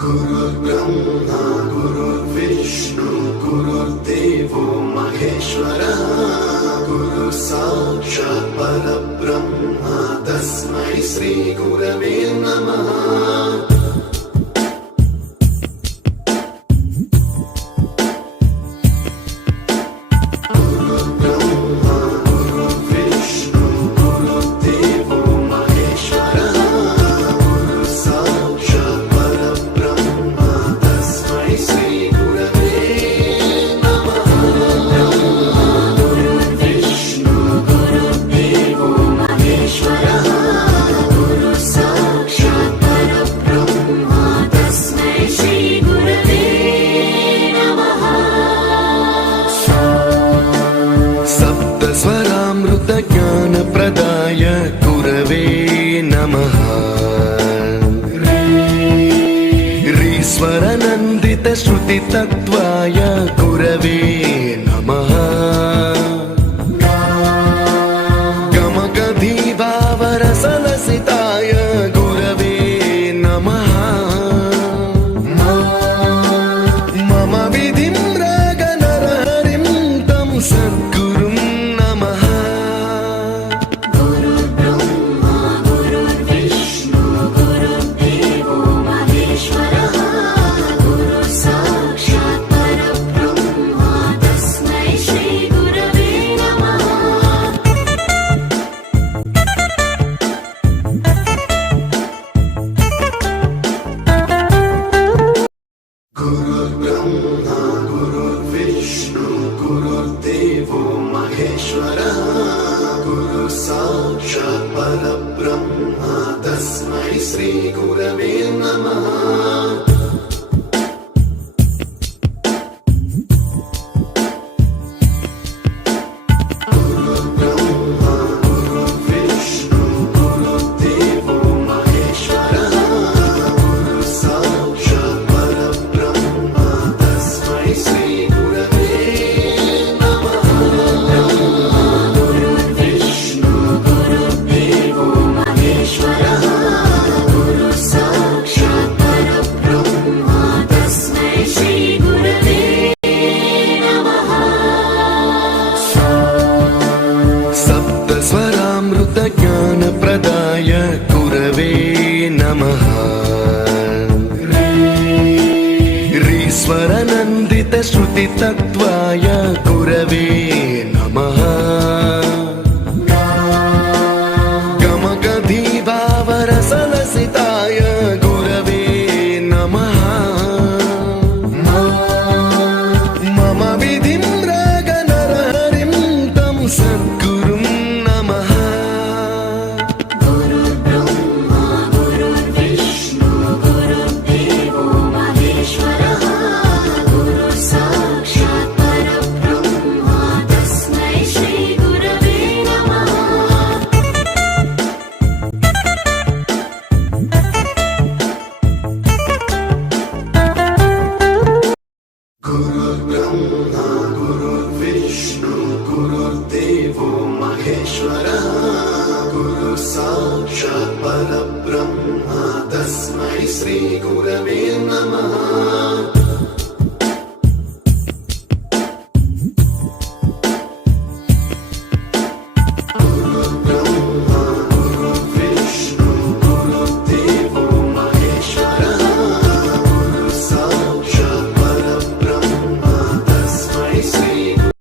गुरुर्ब्रह्मा गुरुर्विष्णु गुरुर्देवो महेश्वरः गुरु साक्षात् परब्रह्म तस्मै श्री गुरवे नमः। ज्ञानप्रदाय गुरवे नमः। ईश्वरनन्दित श्रुतितत्त्वाय गुरवे नमः। गमगधीभावरसलसिताय गुरवे नमः। मम विधिं रागनरहरिं तं सद्गुरुं नमः। गुरुर्ब्रह्मा गुरुर्विष्णु गुरुर्देवो महेश्वरः गुरु साक्षात् परब्रह्म तस्मै श्री गुरवे नमः। ज्ञानप्रदाय गुरवे नमः। ईश्वरनन्दित श्रुतितत्त्वाय गुरवे नमः। गमगधीभावरसलसिताय गुरवे नमः। मम विधिं रागनरहरिं तं सद्गुरुं नमः। गुरुर्ब्रह्मा गुरुर्विष्णु गुरुर्देवो महेश्वरः गुरु साक्षात् परब्रह्म तस्मै श्री गुरवे नमः।